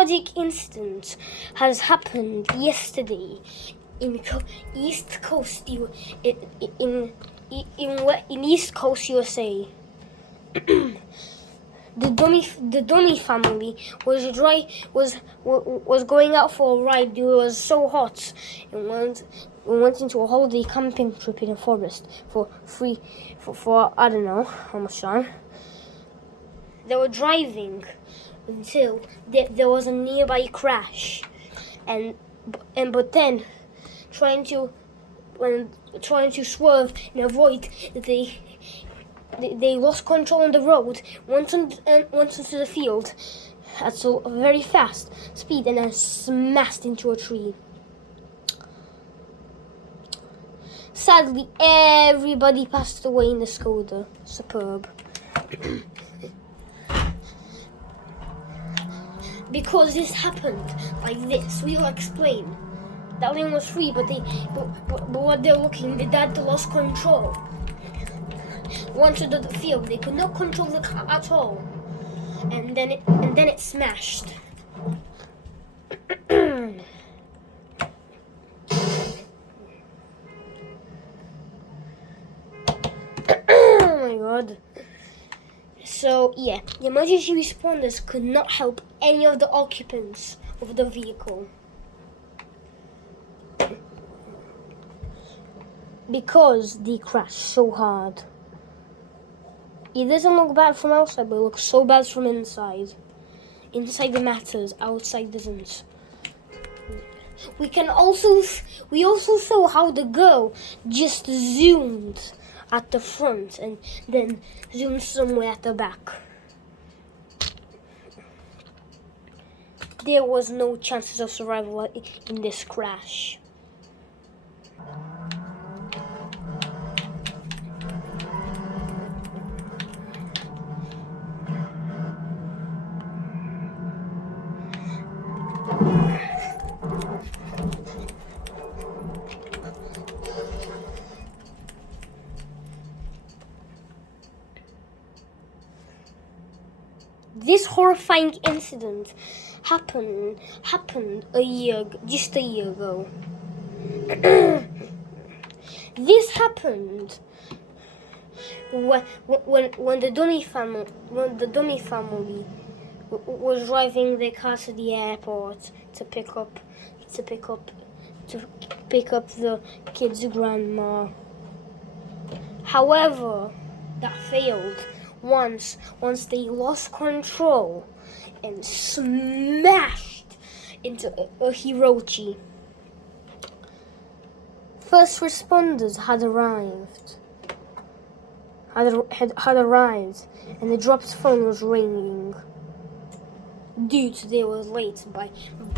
tragic incident has happened yesterday in East Coast in East Coast USA. The Dummy family was going out for a ride. It was so hot, and went into a holiday camping trip in a forest for I don't know how much time. They were driving until there was a nearby crash, but then trying to swerve and avoid, they lost control on the road, went into the field at a very fast speed, and then smashed into a tree. Sadly, everybody passed away in the Skoda Superb. Because this happened like this, we will explain. That lane was free, but what they're looking, the dad lost control. Once into the field, they could not control the car at all, and then it smashed. Oh my god. So yeah, the emergency responders could not help any of the occupants of the vehicle because they crashed so hard. It doesn't look bad from outside, but it looks so bad from inside. Inside it matters, outside doesn't. We also saw how the girl just zoomed at the front and then zoomed somewhere at the back. There was no chances of survival in this crash. This horrifying incident happened just a year ago. This happened when the Dummy family was driving their car to the airport to pick up the kid's grandma. However, that failed once they lost control and smashed into a Hirochi. First responders had arrived, and the dropped phone was ringing due to they were late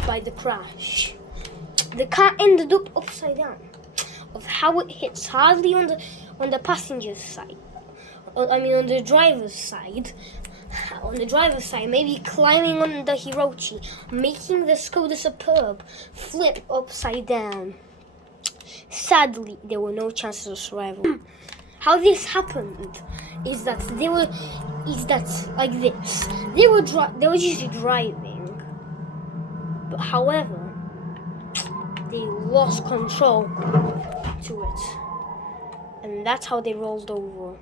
by the crash. The car ended up upside down. Of how it hits hardly on the passenger's side. On the driver's side. On the driver's side, maybe climbing on the Hirochi, making the Skoda Superb flip upside down. Sadly, there were no chances of survival. How this happened is that like this. They were just driving, but however, they lost control to it, and that's how they rolled over.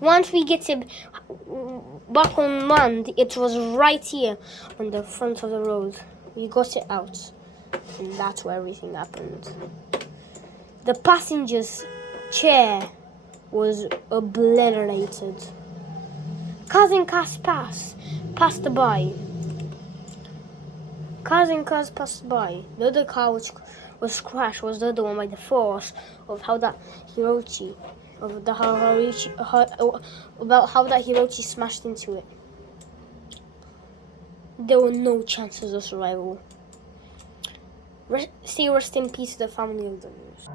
Once we get it back on land, it was right here on the front of the road. We got it out, and that's where everything happened. The passenger's chair was obliterated. Cars and cars passed by. Cars and cars passed by. The other car which was crashed was the other one by the force of how that Hirochi, about how that Hirochi smashed into it. There were no chances of survival. Rest in peace to the family of the news.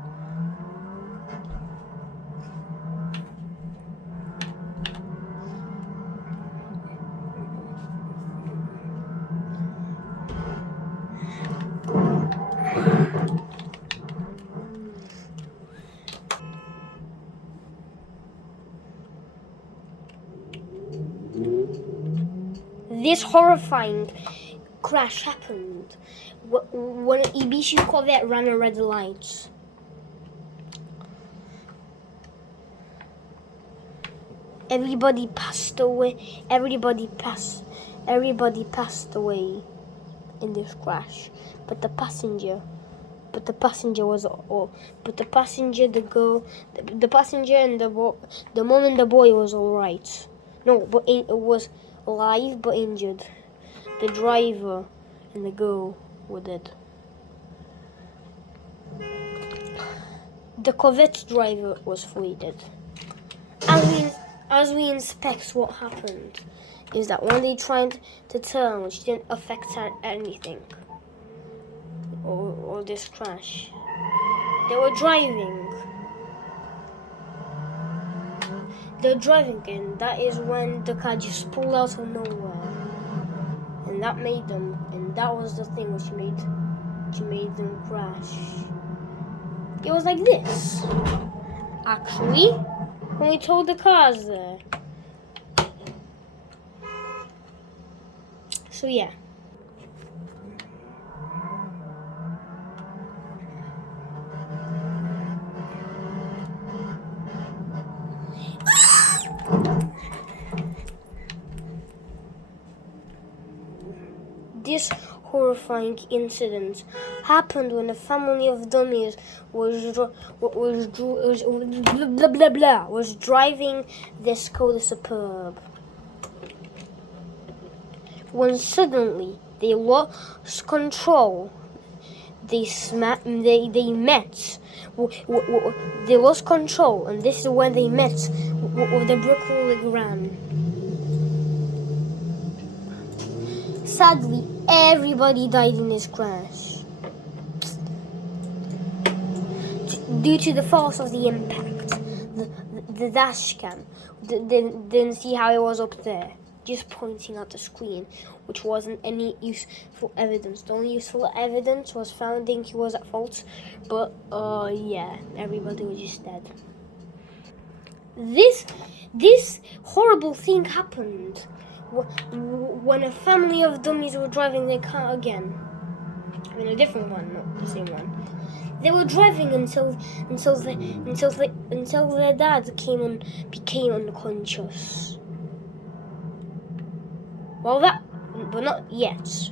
This horrifying crash happened when an Ibisu Corvette ran a red light. Everybody passed away. Everybody passed away in this crash, but the passenger, the passenger and the mom and the boy was all right. No, but it was alive but injured. The driver and the girl were dead. The Corvette's driver was fully dead. As we inspect what happened, is that when they tried to turn, which didn't affect anything, or this crash, they were driving. They're driving, and that is when the car just pulled out of nowhere, and that made them, and that was the thing which made them crash. It was like this, actually, when we told the cars there. So yeah. This horrifying incident happened when a family of dummies was driving their Skoda Superb. When suddenly they lost control, they lost control, and this is when they met with the Brooklyn Legrand. Sadly, everybody died in this crash due to the force of the impact. The dash cam didn't see how it was up there, just pointing at the screen, which wasn't any useful evidence. The only useful evidence was finding he was at fault, but yeah, everybody was just dead. This horrible thing happened when a family of dummies were driving their car again. I mean, a different one, not the same one. They were driving until their dad became unconscious. Well, but not yet.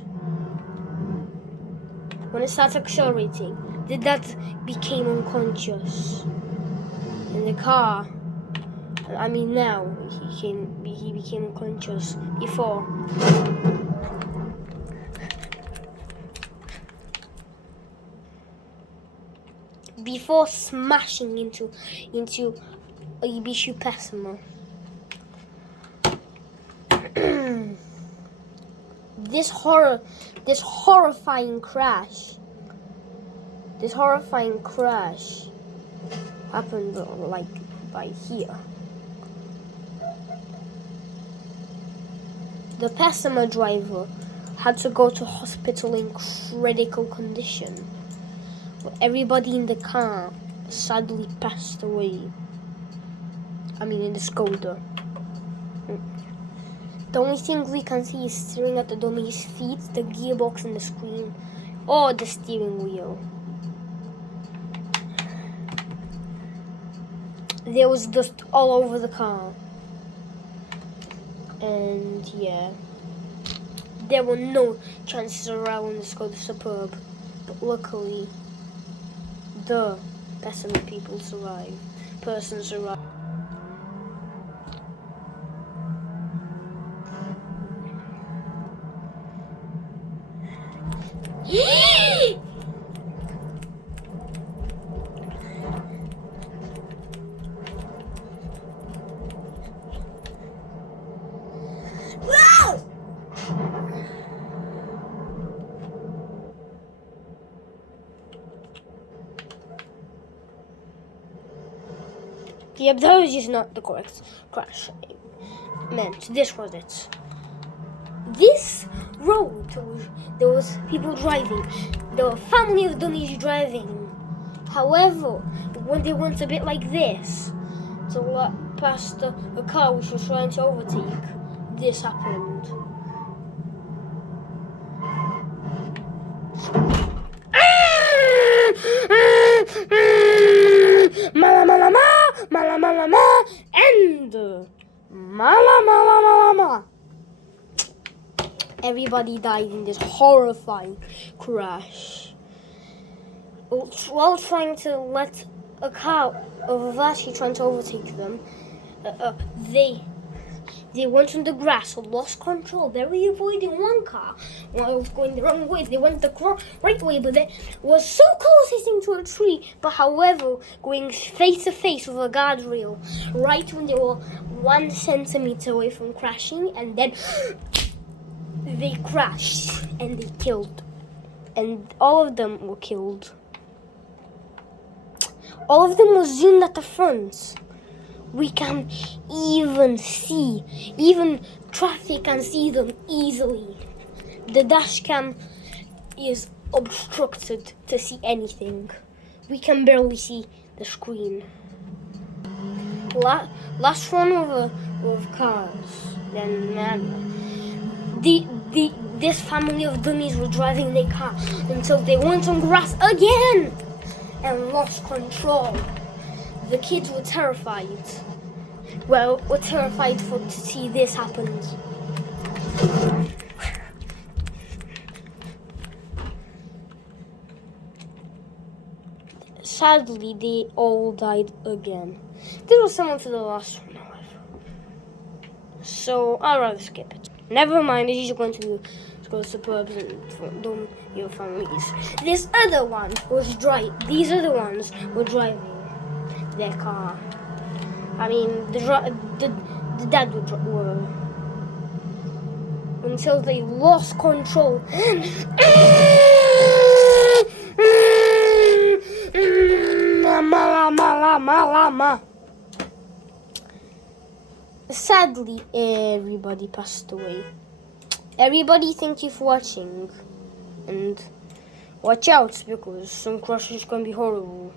When it started accelerating, the dad became unconscious in the car. I mean, now he became unconscious before smashing into a Ibisu Pessima. This horrifying crash happened like by here. The Pessima driver had to go to hospital in critical condition. Everybody in the car sadly passed away. I mean, in the Skoda. The only thing we can see is staring at the dummy's feet, the gearbox and the screen, or the steering wheel. There was dust all over the car. And yeah, there were no chances around the Skoda Superb, but luckily the Pessima person survived. Yep, that was just not the correct crash. This was it. This road, there was people driving. There were a family of dummies driving. However, when they went a bit like this, to let past a car which was trying to overtake, this happened. Mama, mama, mama. Everybody died in this horrifying crash. While trying to let a car of actually trying to overtake them, they went on the grass, lost control. They were avoiding one car while it was going the wrong way. They went the right way, but they was so close hitting to a tree. But however, going face to face with a guardrail, right when they were 1 centimeter away from crashing, and then they crashed and they killed, and all of them were killed. All of them were zoomed at the front. We can even traffic can see them easily. The dash cam is obstructed to see anything. We can barely see the screen. Last one with cars. Then this family of dummies were driving their car until they went on grass again and lost control. The kids were terrified. Well, we're terrified to see this happen. Sadly, they all died again. This was someone for the last one, however. So, I'd rather skip it. Never mind, these are going to go to suburbs and dumb your families. These other ones were driving their car. I mean, the dad were until they lost control. Sadly, everybody passed away. Everybody, thank you for watching, and watch out because some crashes can be horrible.